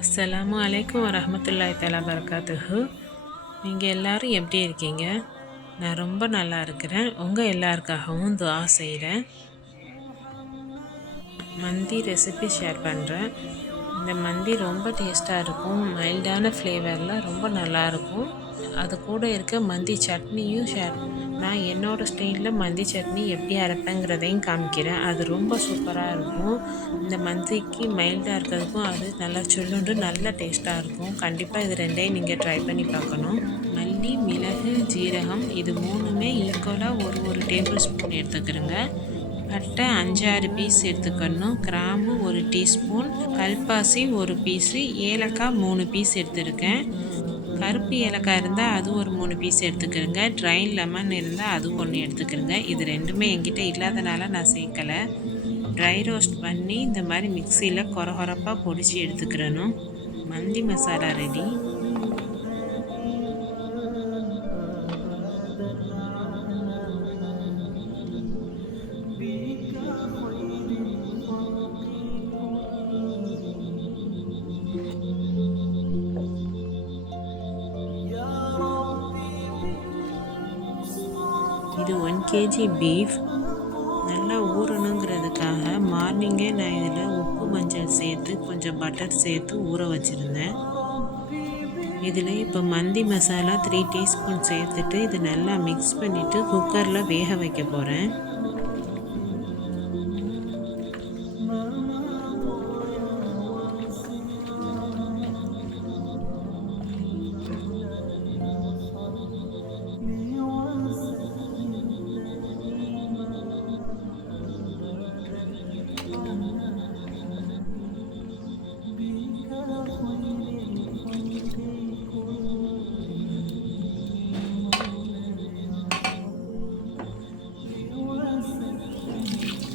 அஸ்ஸலாமு அலைக்கும் வரஹ்மத்துல்லாஹி தஆலா பரகாத்துஹு. நீங்கள் எல்லோரும் எப்படி இருக்கீங்க? நான் ரொம்ப நல்லா இருக்கிறேன். உங்கள் எல்லாருக்காகவும் துஆ செய்கிறேன். மந்தி ரெசிபி ஷேர் பண்ணுறேன். இந்த மந்தி ரொம்ப டேஸ்ட்டாக இருக்கும். மைல்டான ஃப்ளேவரில் ரொம்ப நல்லாயிருக்கும். அது கூட இருக்க மந்தி சட்னியும் நான் என்னோடய ஸ்டைலில் மந்தி சட்னி எப்படி அரைப்பேங்கிறதையும் காமிக்கிறேன். அது ரொம்ப சூப்பராக இருக்கும். இந்த மந்திக்கு மைல்டாக இருக்கிறதுக்கும் அது நல்லா சொல்லுண்டு நல்ல டேஸ்ட்டாக இருக்கும். கண்டிப்பாக இது ரெண்டையும் நீங்கள் ட்ரை பண்ணி பார்க்கணும். மல்லி, மிளகு, ஜீரகம் இது மூணுமே ஈக்குவலாக ஒரு டேபிள் ஸ்பூன் எடுத்துக்கிறோங்க. பட்டை 5-6 பீஸ் எடுத்துக்கணும். கிராம்பு 1 டீஸ்பூன், கல்பாசி 1 பீஸு, ஏலக்காய் 3 பீஸ் எடுத்துருக்கேன். கருப்பு ஏலக்காய் இருந்தால் அது ஒரு 3 பீஸ் எடுத்துக்கிறேங்க. ட்ரை லெமன் இருந்தால் அது 1 எடுத்துக்கிறேங்க. இது ரெண்டுமே என்கிட்ட இல்லாதனால நான் சேர்க்கலை. ட்ரை ரோஸ்ட் பண்ணி இந்த மாதிரி மிக்சியில் கொரகொரப்பாக பொடிச்சு எடுத்துக்கிறணும். மந்தி மசாலா ரெடி. இது 1 kg பீஃப். நல்லா ஊறணுங்கிறதுக்காக மார்னிங்கே நான் இதில் உப்பு, மஞ்சள் சேர்த்து கொஞ்சம் பட்டர் சேர்த்து ஊற வச்சுருந்தேன். இதில் இப்போ மந்தி மசாலா 3 டீஸ்பூன் சேர்த்துட்டு இது நல்லா மிக்ஸ் பண்ணிவிட்டு குக்கரில் வேக வைக்க போகிறேன்.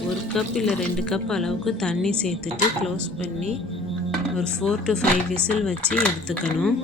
ஒரு கப் இல்லை 2 கப் அளவுக்கு தண்ணி சேர்த்துட்டு க்ளோஸ் பண்ணி ஒரு 4 to 5 விசில் வச்சு எடுத்துக்கணும்.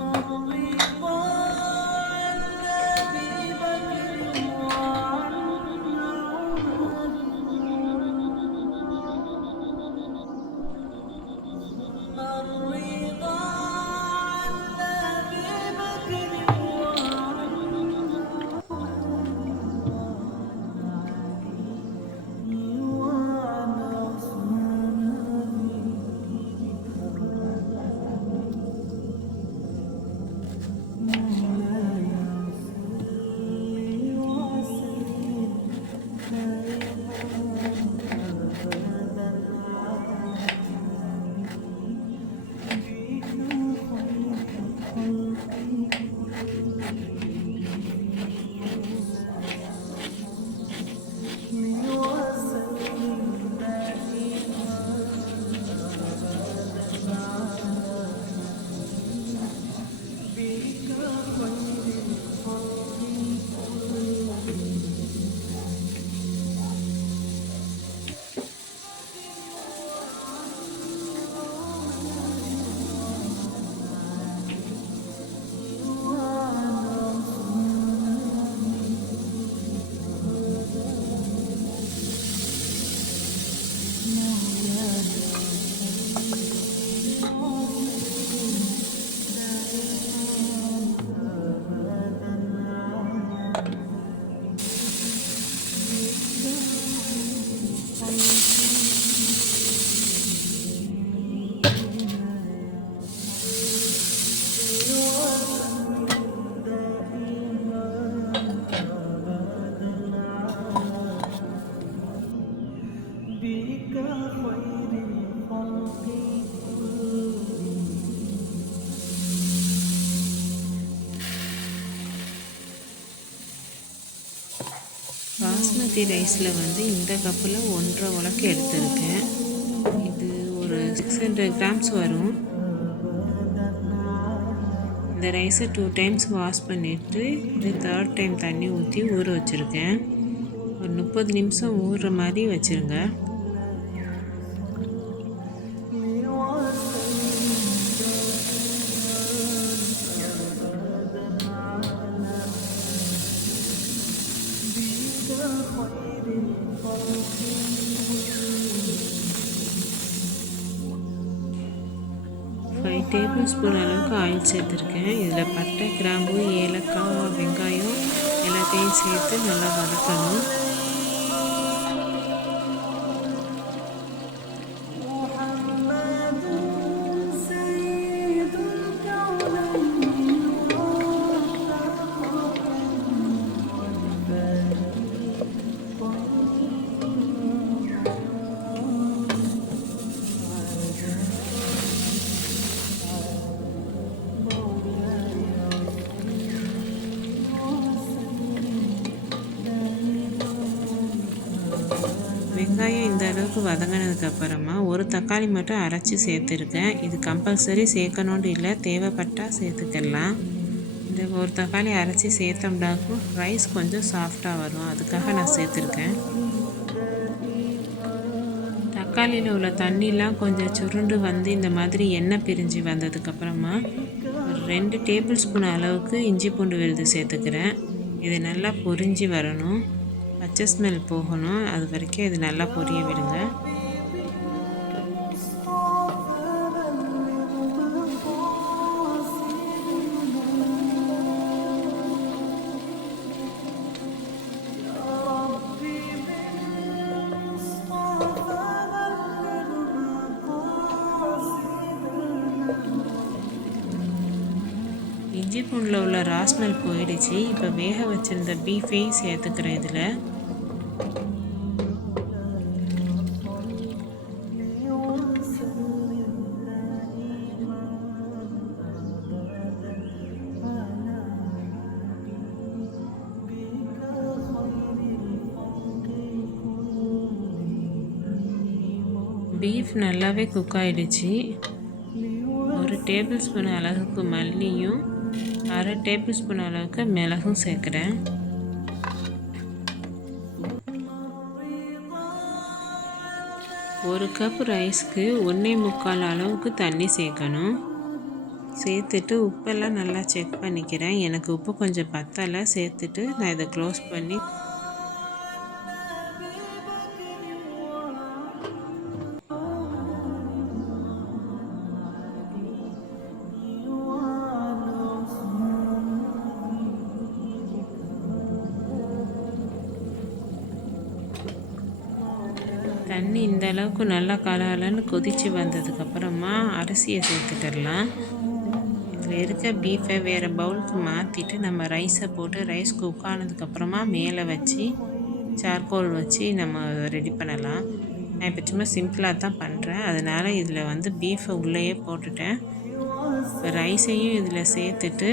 பாஸ்மதி ரைஸில் வந்து இந்த கப்பில் 1.5 உலக்கு எடுத்திருக்கேன். இது ஒரு 600 கிராம்ஸ் வரும். இந்த ரைஸை 2 டைம்ஸ் வாஷ் பண்ணிவிட்டு இது 3rd டைம் தண்ணி ஊற்றி ஊற வச்சுருக்கேன். ஒரு 30 நிமிஷம் ஊறுற மாதிரி வச்சுருங்க. ஃபைவ் டேபிள் ஸ்பூன் அளவுக்கு ஆயில் சேர்த்துருக்கேன். இதில் பட்டை, கிராம்பு, ஏலக்காய், வெங்காயம் எல்லாத்தையும் சேர்த்து நல்லா வதக்கணும். வெங்காயம் இந்த அளவுக்கு வதங்கினதுக்கப்புறமா ஒரு தக்காளி மட்டும் அரைச்சி சேர்த்துருக்கேன். இது கம்பல்சரி சேர்க்கணுன்னு இல்லை, தேவைப்பட்டால் சேர்த்துக்கலாம். இந்த ஒரு தக்காளி அரைச்சி சேர்த்தோம்னாக்கும் ரைஸ் கொஞ்சம் சாஃப்டாக வரும், அதுக்காக நான் சேர்த்துருக்கேன். தக்காளியில் உள்ள தண்ணிலாம் கொஞ்சம் சுருண்டு வந்து இந்த மாதிரி எண்ணெய் பிரிஞ்சு வந்ததுக்கப்புறமா ஒரு 2 டேபிள் ஸ்பூன் அளவுக்கு இஞ்சி பூண்டு விழுது சேர்த்துக்கிறேன். இது நல்லா பொரிஞ்சு வரணும், பச்சை ஸ்மெல் போகணும், அது வரைக்கும் இது நல்லா பொரிய விடுங்க. இஞ்சி பூண்டில் உள்ள ரா ஸ்மெல் போயிடுச்சு. இப்போ வேக வச்சிருந்த பீஃபையும் சேர்த்துக்கிறேன். இதில் பீஃப் நல்லாவே குக் ஆகிடுச்சு. 1 டேபிள் ஸ்பூன் அளவுக்கு மல்லியும் 1/2 டேபிள் ஸ்பூன் அளவுக்கு மிளகும் சேர்க்குறேன். ஒரு கப் ரைஸ்க்கு 1.25 அளவுக்கு தண்ணி சேர்க்கணும். சேர்த்துட்டு உப்பெல்லாம் நல்லா செக் பண்ணிக்கிறேன். எனக்கு உப்பு கொஞ்சம் பத்தலை, சேர்த்துட்டு நான் இதை க்ளோஸ் பண்ணி தண்ணி இந்த அளவுக்கு நல்லா கலகலன்னு கொதித்து வந்ததுக்கப்புறமா அரிசியை சேர்த்துக்கிடலாம். இதில் இருக்க பீஃபை வேறு பவுலுக்கு மாற்றிட்டு நம்ம ரைஸை போட்டு ரைஸ் குக் ஆனதுக்கப்புறமா மேலே வச்சு சார்கோல் வச்சு நம்ம ரெடி பண்ணலாம். நான் இப்போ சும்மா சிம்பிளாக தான் பண்ணுறேன், அதனால் இதில் வந்து பீஃபை உள்ளேயே போட்டுட்டேன். இப்போ ரைஸையும் இதில் சேர்த்துட்டு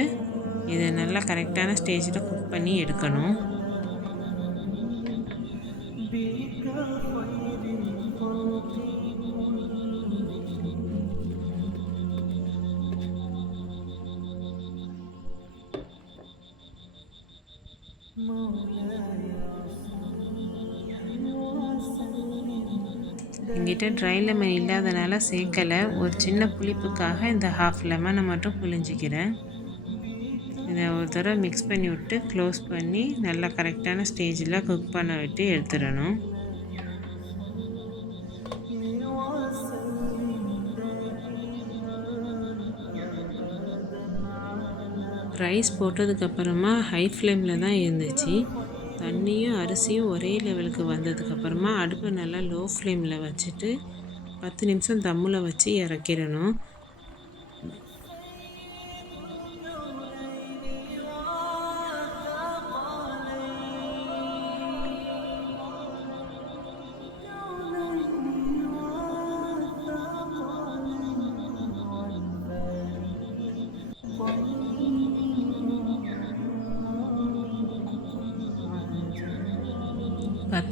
இதை நல்லா கரெக்டான ஸ்டேஜில் குக் பண்ணி எடுக்கணும். என்கிட்ட ட்ரை லெமன் இல்லாதனால சேர்க்கலை. ஒரு சின்ன புளிப்புக்காக இந்த 1/2 லெமனை மட்டும் புளிஞ்சிக்கிறேன். இதை ஒரு தடவை மிக்ஸ் பண்ணி விட்டு க்ளோஸ் பண்ணி நல்லா கரெக்டான ஸ்டேஜில் குக் பண்ண விட்டு எடுத்துடணும். ரைஸ் போட்டதுக்கப்புறமா ஹை ஃப்ளேமில் தான் இருந்துச்சு. தண்ணியும் அரிசியும் ஒரே லெவலுக்கு வந்ததுக்கப்புறமா அடுப்பை நல்லா லோ ஃப்ளேமில் வச்சுட்டு 10 நிமிஷம் தம்மில் வச்சு இறக்கிடணும்.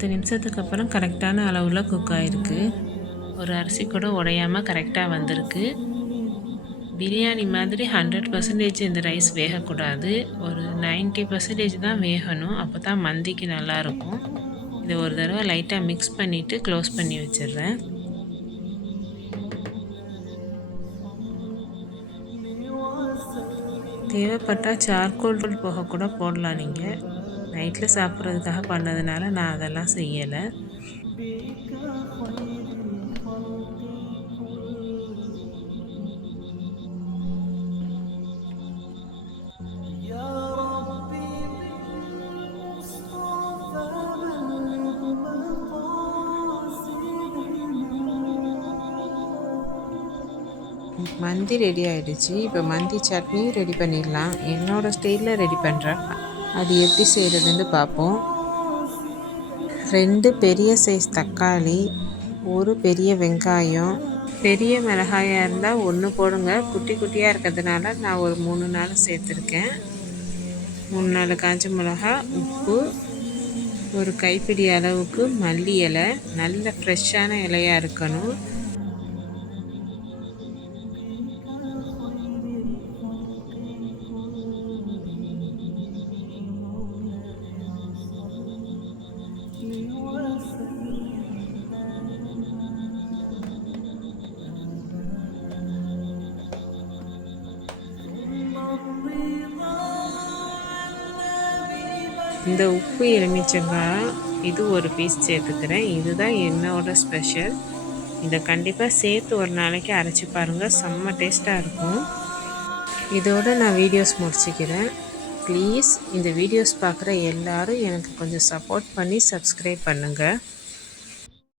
10 நிமிஷத்துக்கு அப்புறம் கரெக்டான அளவில் குக் ஆகிருக்கு. ஒரு அரிசி கூட உடையாமல் கரெக்டாக வந்திருக்கு. பிரியாணி மாதிரி 100% இந்த ரைஸ் வேகக்கூடாது. ஒரு 90% தான் வேகணும். அப்போ தான் மந்திக்கு நல்லாயிருக்கும். இதை ஒரு தடவை லைட்டாக மிக்ஸ் பண்ணிவிட்டு க்ளோஸ் பண்ணி வச்சிடுறேன். தேவைப்பட்டால் சார்கோல் போக கூட போடலாம். நீங்கள் நைட்டில் சாப்பிட்றதுக்காக பண்ணதுனால நான் அதெல்லாம் செய்யலை. மந்தி ரெடி ஆகிடுச்சு. இப்போ மந்தி சட்னியும் ரெடி பண்ணிடலாம். என்னோடய ஸ்டைலில் ரெடி பண்ணுறேன். அது எப்படி செய்கிறதுன்னு பார்ப்போம். 2 பெரிய சைஸ் தக்காளி, 1 பெரிய வெங்காயம், பெரிய மிளகாயாக இருந்தால் 1 போடுங்க. குட்டி குட்டியாக இருக்கிறதுனால நான் ஒரு 3-4 சேர்த்துருக்கேன். 3-4 காஞ்ச மிளகா, உப்பு, ஒரு கைப்பிடி அளவுக்கு மல்லி இலை, நல்ல ஃப்ரெஷ்ஷான இலையாக இருக்கணும். இந்த உப்பு எலுமிச்சங்காய் இது ஒரு பீஸ் சேர்த்துக்கிறேன். இதுதான் என்னோட ஸ்பெஷல். இதை கண்டிப்பாக சேர்த்து ஒரு நாளைக்கு அரைச்சி பாருங்கள். செம்ம டேஸ்ட்டாக இருக்கும். இதோடு நான் வீடியோஸ் முடிச்சுக்கிறேன். ப்ளீஸ் இந்த வீடியோஸ் பார்க்குற எல்லோரும் எனக்கு கொஞ்சம் சப்போர்ட் பண்ணி சப்ஸ்கிரைப் பண்ணுங்கள்.